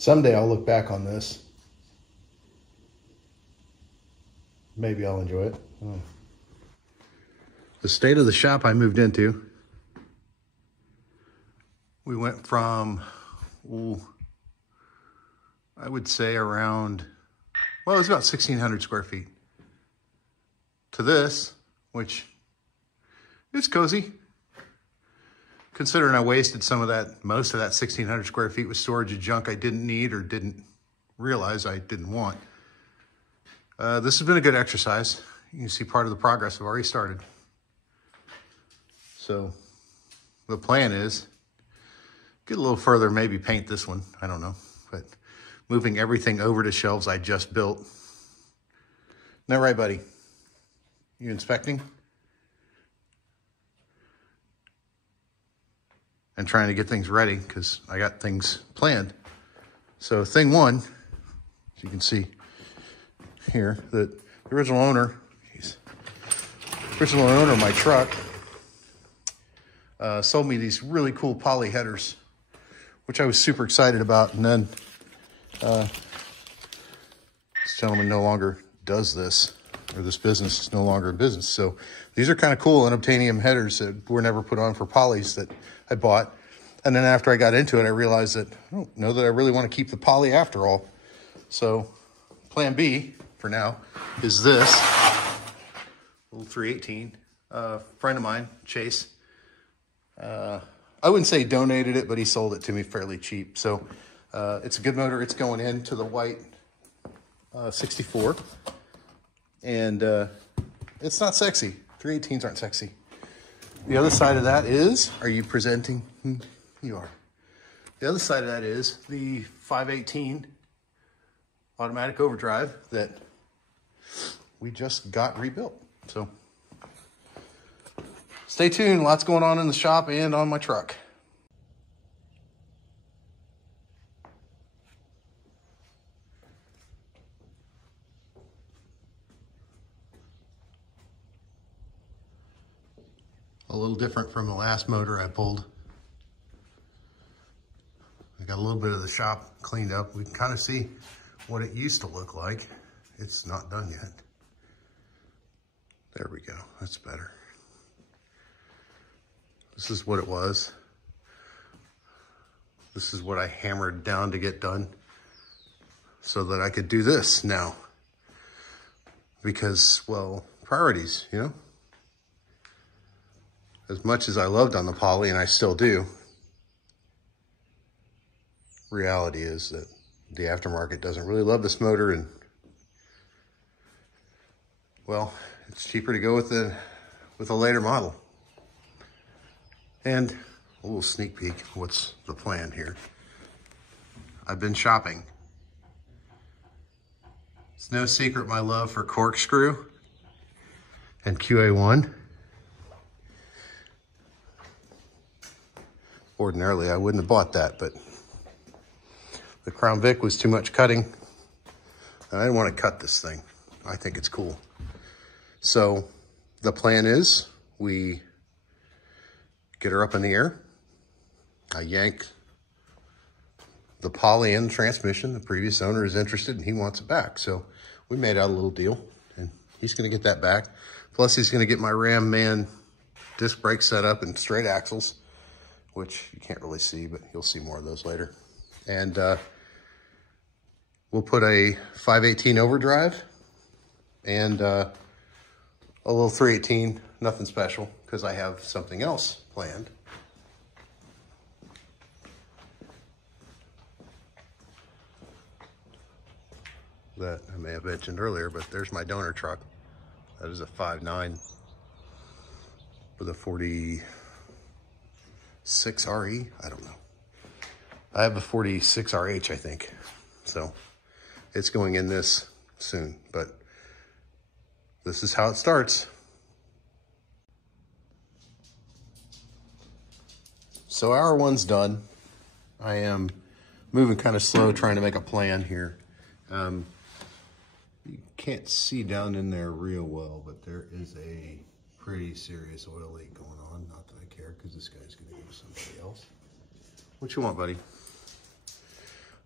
Someday I'll look back on this. Maybe I'll enjoy it. Oh. The state of the shop I moved into. We went from, I would say around, well, it was about 1,600 square feet to this, which is cozy. Considering I wasted some of that, most of that 1,600 square feet with storage of junk I didn't need or didn't realize I didn't want. This has been a good exercise. You can see part of the progress I've already started. So the plan is get a little further, maybe paint this one. I don't know, but moving everything over to shelves I just built. Isn't that right, buddy? You inspecting? And trying to get things ready because I got things planned. So thing one, as you can see here, that the original owner of my truck sold me these really cool poly headers, which I was super excited about. And then this gentleman no longer does this, or this business is no longer in business. So these are kind of cool unobtainium headers that were never put on for polys that I bought. And then after I got into it, I realized that I don't know that I really want to keep the poly after all. So plan B for now is this little 318. Friend of mine, Chase, I wouldn't say donated it, but he sold it to me fairly cheap. So it's a good motor. It's going into the white 64. And it's not sexy. 318s aren't sexy. The other side of that is, are you presenting? You are. The other side of that is the 518 automatic overdrive that we just got rebuilt. So stay tuned. Lots going on in the shop and on my truck. A little different from the last motor I pulled. I got a little bit of the shop cleaned up. We can kind of see what it used to look like. It's not done yet. There we go, that's better. This is what it was. This is what I hammered down to get done so that I could do this now. Because, well, priorities, you know? As much as I loved on the poly, and I still do, reality is that the aftermarket doesn't really love this motor, and well, it's cheaper to go with a later model. And a little sneak peek, what's the plan here? I've been shopping. It's no secret my love for corkscrew and QA1. Ordinarily, I wouldn't have bought that, but the Crown Vic was too much cutting. And I didn't want to cut this thing. I think it's cool. So the plan is we get her up in the air. I yank the poly and the transmission. The previous owner is interested and he wants it back. So we made out a little deal and he's going to get that back. Plus he's going to get my Ram Man disc brake set up and straight axles, which you can't really see, but you'll see more of those later. And we'll put a 518 overdrive and a little 318, nothing special, because I have something else planned. That I may have mentioned earlier, but there's my donor truck. That is a 5.9 with a 46 RE, I don't know. I have a 46 RH, I think. So it's going in this soon, but this is how it starts. So hour one's done. I am moving kind of slow, trying to make a plan here. You can't see down in there real well, but there is a pretty serious oil leak going on. Not that I care, because this guy's going to go to somebody else. What you want, buddy?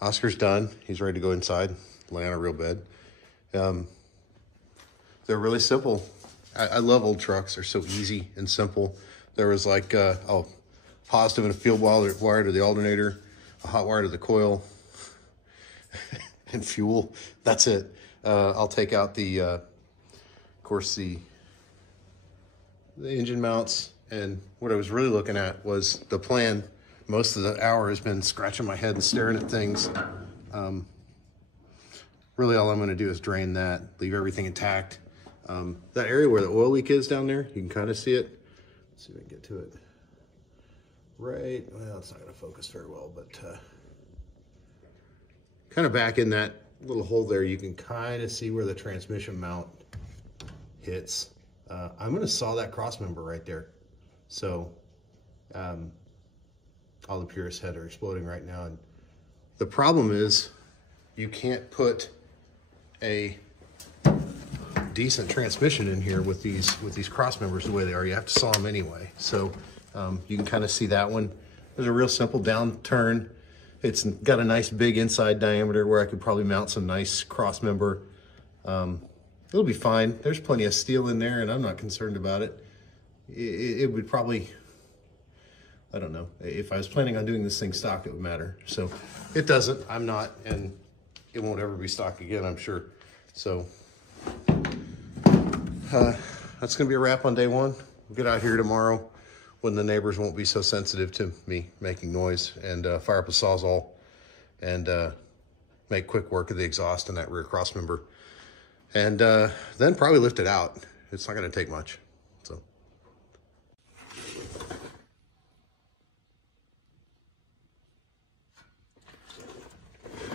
Oscar's done. He's ready to go inside, lay on a real bed. They're really simple. I love old trucks. They're so easy and simple. There was like positive and a field wire to the alternator, a hot wire to the coil, and fuel. That's it. I'll take out the, of course, the engine mounts. And what I was really looking at was the plan. Most of the hour has been scratching my head and staring at things. Really all I'm gonna do is drain that, leave everything intact. That area where the oil leak is down there, you can kind of see it. Let's see if I can get to it. Right, well, it's not gonna focus very well, but kind of back in that little hole there, you can kind of see where the transmission mount hits. I'm gonna saw that cross member right there. So all the Purist head are exploding right now. And the problem is you can't put a decent transmission in here with these cross members the way they are. You have to saw them anyway. So you can kind of see that one. There's a real simple down turn. It's got a nice big inside diameter where I could probably mount some nice cross member. It'll be fine. There's plenty of steel in there and I'm not concerned about it. It would probably, I don't know, if I was planning on doing this thing stock, it would matter. So it doesn't, I'm not, and it won't ever be stock again, I'm sure. So that's gonna be a wrap on day one. We'll get out here tomorrow when the neighbors won't be so sensitive to me making noise, and fire up a Sawzall and make quick work of the exhaust and that rear cross member. And then probably lift it out. It's not gonna take much, so.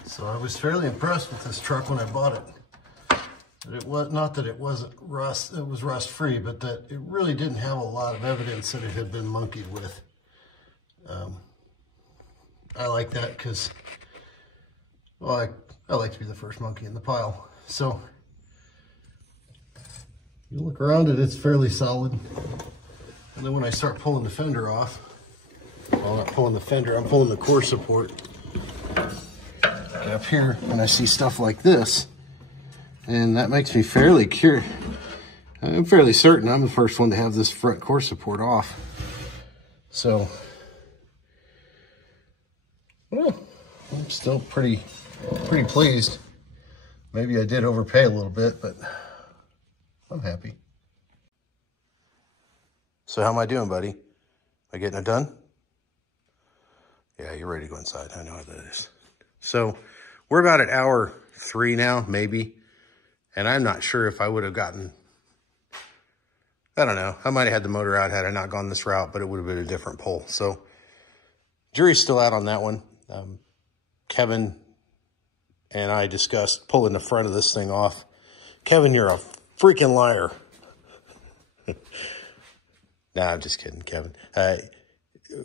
So I was fairly impressed with this truck when I bought it. It was not that it wasn't rust, it was rust free, but that it really didn't have a lot of evidence that it had been monkeyed with. I like that because, well, I like to be the first monkey in the pile. So you look around it, it's fairly solid. And then when I start pulling the fender off, well, I'm not pulling the fender, I'm pulling the core support. Up here, and I see stuff like this, and that makes me fairly curious. I'm fairly certain I'm the first one to have this front core support off. So, well, I'm still pretty pleased. Maybe I did overpay a little bit, but I'm happy. So how am I doing, buddy? Am I getting it done? Yeah, you're ready to go inside. I know how that is. So we're about at hour 3 now, maybe. And I'm not sure if I would have gotten, I don't know. I might have had the motor out had I not gone this route, but it would have been a different pull. So jury's still out on that one. Kevin and I discussed pulling the front of this thing off. Kevin, you're a freaking liar. Nah, I'm just kidding, Kevin.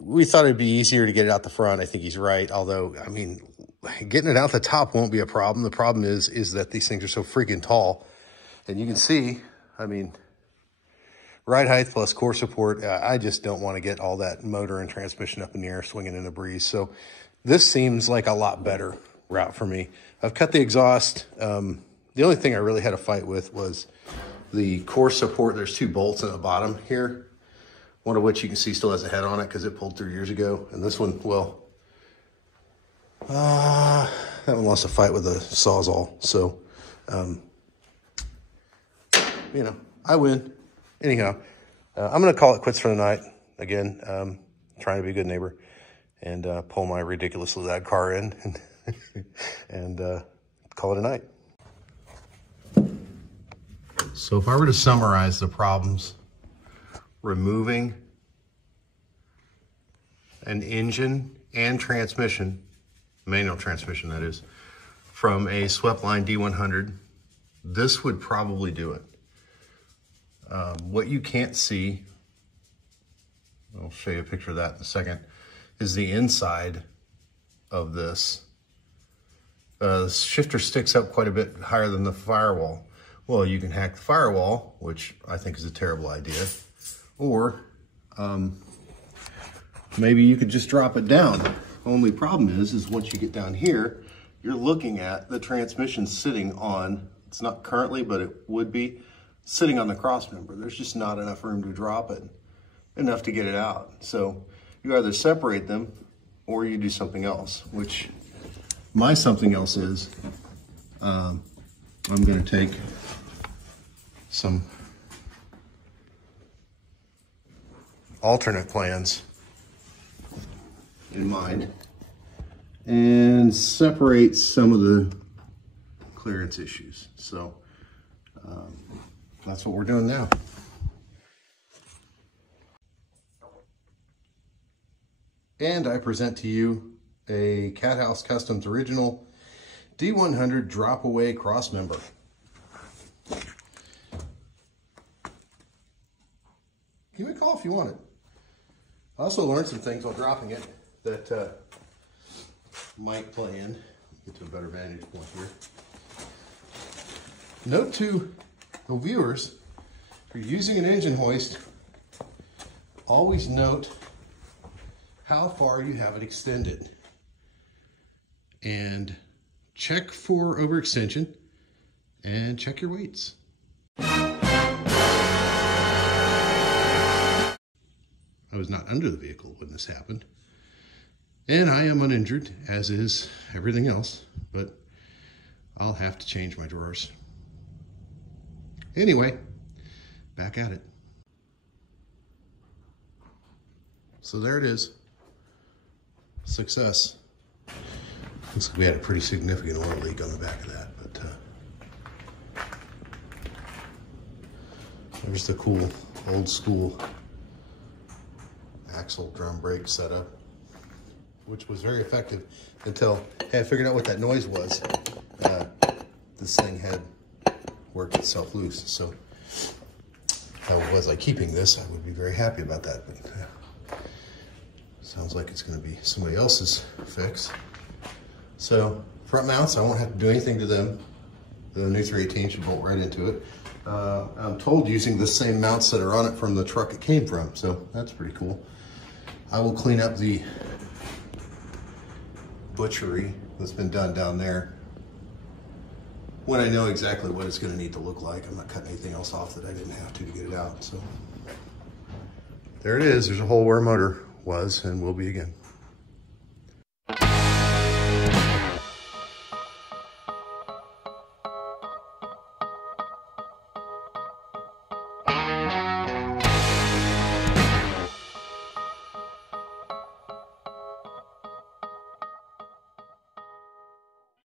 We thought it'd be easier to get it out the front. I think he's right. Although, I mean, getting it out the top won't be a problem. The problem is that these things are so freaking tall. And you can see, I mean, ride height plus core support. I just don't want to get all that motor and transmission up in the air swinging in a breeze. So this seems like a lot better route for me. I've cut the exhaust. The only thing I really had a fight with was the core support. There's 2 bolts in the bottom here, one of which you can see still has a head on it because it pulled through years ago. And this one, well, that one lost a fight with a Sawzall. So, you know, I win. Anyhow, I'm going to call it quits for the night. Again, trying to be a good neighbor and pull my ridiculously loud car in and call it a night. So if I were to summarize the problems, removing an engine and transmission, manual transmission that is, from a Sweptline D100, this would probably do it. What you can't see, I'll show you a picture of that in a second, is the inside of this. The shifter sticks up quite a bit higher than the firewall. Well, you can hack the firewall, which I think is a terrible idea, or maybe you could just drop it down Only problem is once you get down here, you're looking at the transmission sitting on, it's not currently, but it would be, sitting on the cross member. There's just not enough room to drop it, enough to get it out. So you either separate them or you do something else, which my something else is, I'm gonna take some alternate plans in mind and separate some of the clearance issues. So that's what we're doing now. And I present to you a Cat House Customs Original D100 drop away cross member. Give me a call if you want it. I also learned some things while dropping it that might play in. Get to a better vantage point here. Note to the viewers, if you're using an engine hoist, always note how far you have it extended. And check for overextension and check your weights. I was not under the vehicle when this happened. And I am uninjured, as is everything else, but I'll have to change my drawers. Anyway, back at it. So there it is. Success. Looks like we had a pretty significant oil leak on the back of that, but there's the cool old school axle drum brake setup, which was very effective until I had figured out what that noise was. This thing had worked itself loose. So how was I keeping this? I would be very happy about that, but sounds like it's going to be somebody else's fix. So front mounts, I won't have to do anything to them. The new 318 should bolt right into it. I'm told using the same mounts that are on it from the truck it came from, so that's pretty cool. I will clean up the butchery that's been done down there when I know exactly what it's going to need to look like. I'm not cutting anything else off that I didn't have to get it out. So there it is. There's a hole where a motor was and will be again.